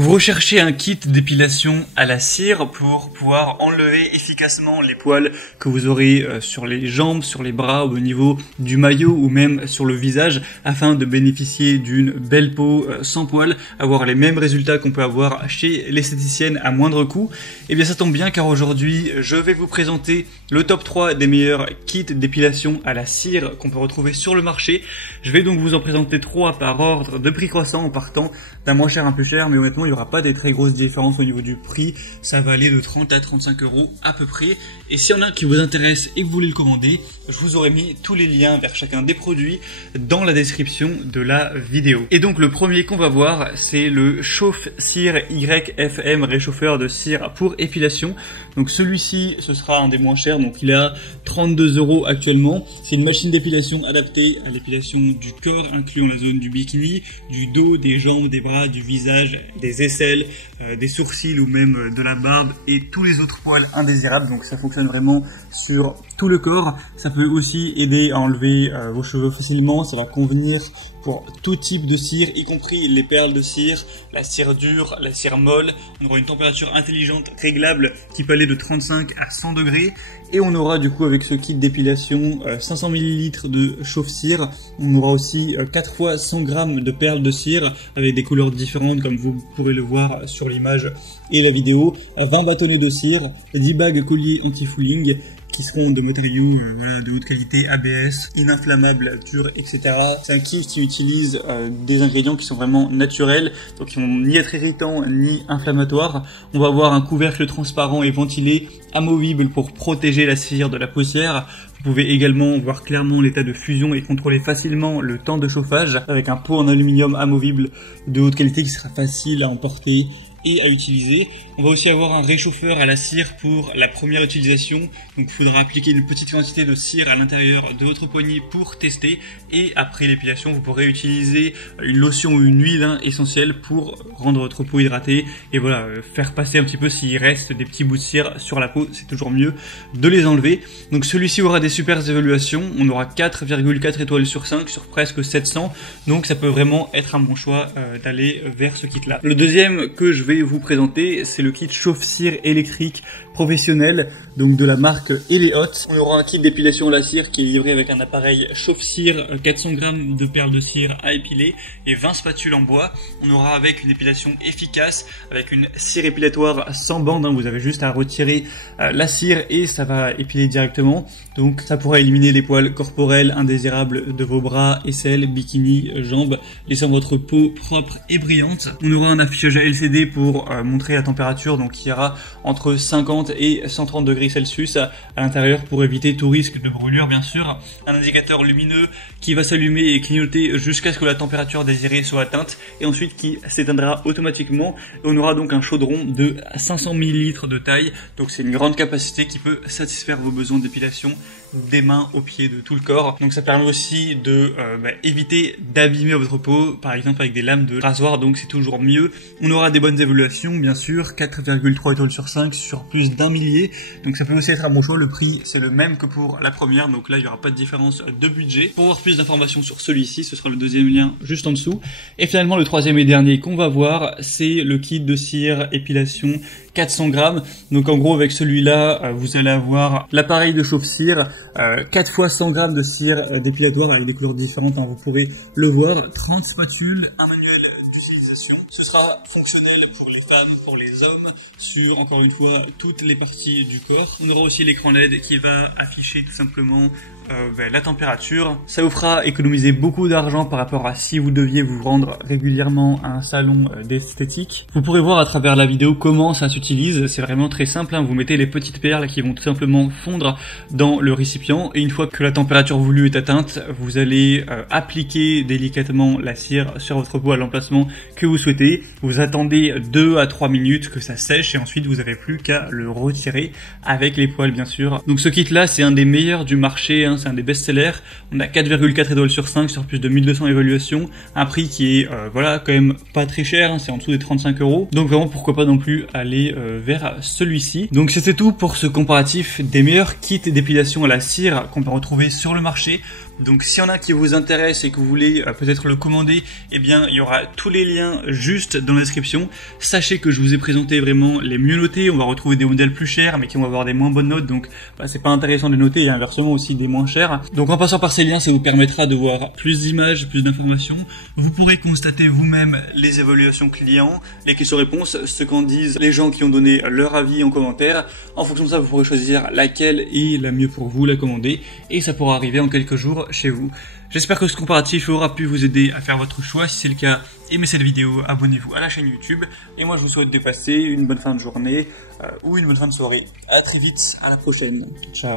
Vous recherchez un kit d'épilation à la cire pour pouvoir enlever efficacement les poils que vous aurez sur les jambes, sur les bras, au niveau du maillot ou même sur le visage afin de bénéficier d'une belle peau sans poils, avoir les mêmes résultats qu'on peut avoir chez l'esthéticienne à moindre coût. Et bien ça tombe bien car aujourd'hui je vais vous présenter le top 3 des meilleurs kits d'épilation à la cire qu'on peut retrouver sur le marché. Je vais donc vous en présenter 3 par ordre de prix croissant en partant d'un moins cher à un plus cher, mais honnêtement il n'y aura pas des très grosses différences au niveau du prix, ça va aller de 30 à 35 € à peu près. Et s'il y en a un qui vous intéresse et que vous voulez le commander, je vous aurai mis tous les liens vers chacun des produits dans la description de la vidéo. Et donc le premier qu'on va voir, c'est le Chauffe-Cire YFM réchauffeur de cire pour épilation. Donc celui-ci, ce sera un des moins chers, donc il est à 32 € actuellement. C'est une machine d'épilation adaptée à l'épilation du corps, incluant la zone du bikini, du dos, des jambes, des bras, du visage, des aisselles, des sourcils ou même de la barbe et tous les autres poils indésirables. Donc ça fonctionne vraiment sur tout le corps. Ça peut aussi aider à enlever vos cheveux facilement. Ça va convenir pour tout type de cire, y compris les perles de cire, la cire dure, la cire molle. On aura une température intelligente réglable qui peut aller de 35 à 100 degrés. Et on aura du coup avec ce kit d'épilation 500 ml de chauffe-cire. On aura aussi 4 fois 100 g de perles de cire avec des couleurs différentes comme vous pourrez le voir sur l'image et la vidéo. 20 bâtonnets de cire, 10 bagues colliers anti-fouling qui seront de matériaux de haute qualité, ABS, ininflammables, durs, etc. C'est un kit qui utilise des ingrédients qui sont vraiment naturels, donc qui vont ni être irritants ni inflammatoires. On va avoir un couvercle transparent et ventilé, amovible pour protéger la cire de la poussière. Vous pouvez également voir clairement l'état de fusion et contrôler facilement le temps de chauffage avec un pot en aluminium amovible de haute qualité qui sera facile à emporter et à utiliser. On va aussi avoir un réchauffeur à la cire pour la première utilisation. Donc il faudra appliquer une petite quantité de cire à l'intérieur de votre poignet pour tester. Et après l'épilation, vous pourrez utiliser une lotion ou une huile essentielle pour rendre votre peau hydratée. Et voilà, faire passer un petit peu s'il reste des petits bouts de cire sur la peau, c'est toujours mieux de les enlever. Donc celui-ci aura des super évaluations. On aura 4,4 étoiles sur 5 sur presque 700. Donc ça peut vraiment être un bon choix d'aller vers ce kit-là. Le deuxième que je vais vous présenter, c'est le kit chauffe-cire électrique professionnel, donc de la marque Eleot. On aura un kit d'épilation à la cire qui est livré avec un appareil chauffe-cire, 400 g de perles de cire à épiler et 20 spatules en bois. On aura avec une épilation efficace, avec une cire épilatoire sans bande, vous avez juste à retirer la cire et ça va épiler directement. Donc ça pourra éliminer les poils corporels indésirables de vos bras, aisselles, bikini, jambes, laissant votre peau propre et brillante. On aura un affichage LCD pour montrer la température, donc il y aura entre 50 et 130 degrés Celsius à l'intérieur pour éviter tout risque de brûlure bien sûr. Un indicateur lumineux qui va s'allumer et clignoter jusqu'à ce que la température désirée soit atteinte et ensuite qui s'éteindra automatiquement. Et on aura donc un chaudron de 500 ml de taille, donc c'est une grande capacité qui peut satisfaire vos besoins d'épilation des mains aux pieds, de tout le corps. Donc ça permet aussi de éviter d'abîmer votre peau, par exemple avec des lames de rasoir, donc c'est toujours mieux. On aura des bonnes évaluations, bien sûr, 4,3 étoiles sur 5 sur plus d'1 millier, donc ça peut aussi être un bon choix. Le prix c'est le même que pour la première, donc là il n'y aura pas de différence de budget. Pour avoir plus d'informations sur celui-ci, ce sera le deuxième lien juste en dessous. Et finalement le troisième et dernier qu'on va voir, c'est le kit de cire épilation 400 g. Donc en gros avec celui-là, vous allez avoir l'appareil de chauffe-cire, 4 fois 100 g de cire dépilatoire avec des couleurs différentes, vous pourrez le voir, 30 spatules, un manuel d'utilisation. Ce sera fonctionnel pour les femmes, pour les hommes, sur encore une fois toutes les parties du corps. On aura aussi l'écran LED qui va afficher tout simplement la température. Ça vous fera économiser beaucoup d'argent par rapport à si vous deviez vous rendre régulièrement à un salon d'esthétique. Vous pourrez voir à travers la vidéo comment ça s'utilise. C'est vraiment très simple, vous mettez les petites perles qui vont tout simplement fondre dans le récipient et une fois que la température voulue est atteinte, vous allez appliquer délicatement la cire sur votre peau à l'emplacement que vous souhaitez. Vous attendez 2 à 3 minutes que ça sèche et ensuite vous n'avez plus qu'à le retirer avec les poils bien sûr. Donc ce kit là c'est un des meilleurs du marché, c'est un des best-sellers. On a 4,4 étoiles sur 5 sur plus de 1200 évaluations, un prix qui est voilà quand même pas très cher, c'est en dessous des 35 €. Donc vraiment pourquoi pas non plus aller vers celui-ci. Donc c'était tout pour ce comparatif des meilleurs kits d'épilation à la cire qu'on peut retrouver sur le marché. Donc s'il y en a qui vous intéresse et que vous voulez peut-être le commander, eh bien il y aura tous les liens juste dans la description. Sachez que je vous ai présenté vraiment les mieux notés, on va retrouver des modèles plus chers mais qui vont avoir des moins bonnes notes, donc c'est pas intéressant de noter, et inversement aussi des moins chers. Donc en passant par ces liens, ça vous permettra de voir plus d'images, plus d'informations. Vous pourrez constater vous-même les évaluations clients, les questions-réponses, ce qu'en disent les gens qui ont donné leur avis en commentaire. En fonction de ça, vous pourrez choisir laquelle est la mieux pour vous, la commander, et ça pourra arriver en quelques jours chez vous. J'espère que ce comparatif aura pu vous aider à faire votre choix. Si c'est le cas, aimez cette vidéo, abonnez-vous à la chaîne YouTube. Et moi, je vous souhaite de passer une bonne fin de journée ou une bonne fin de soirée. À très vite, à la prochaine. Ciao.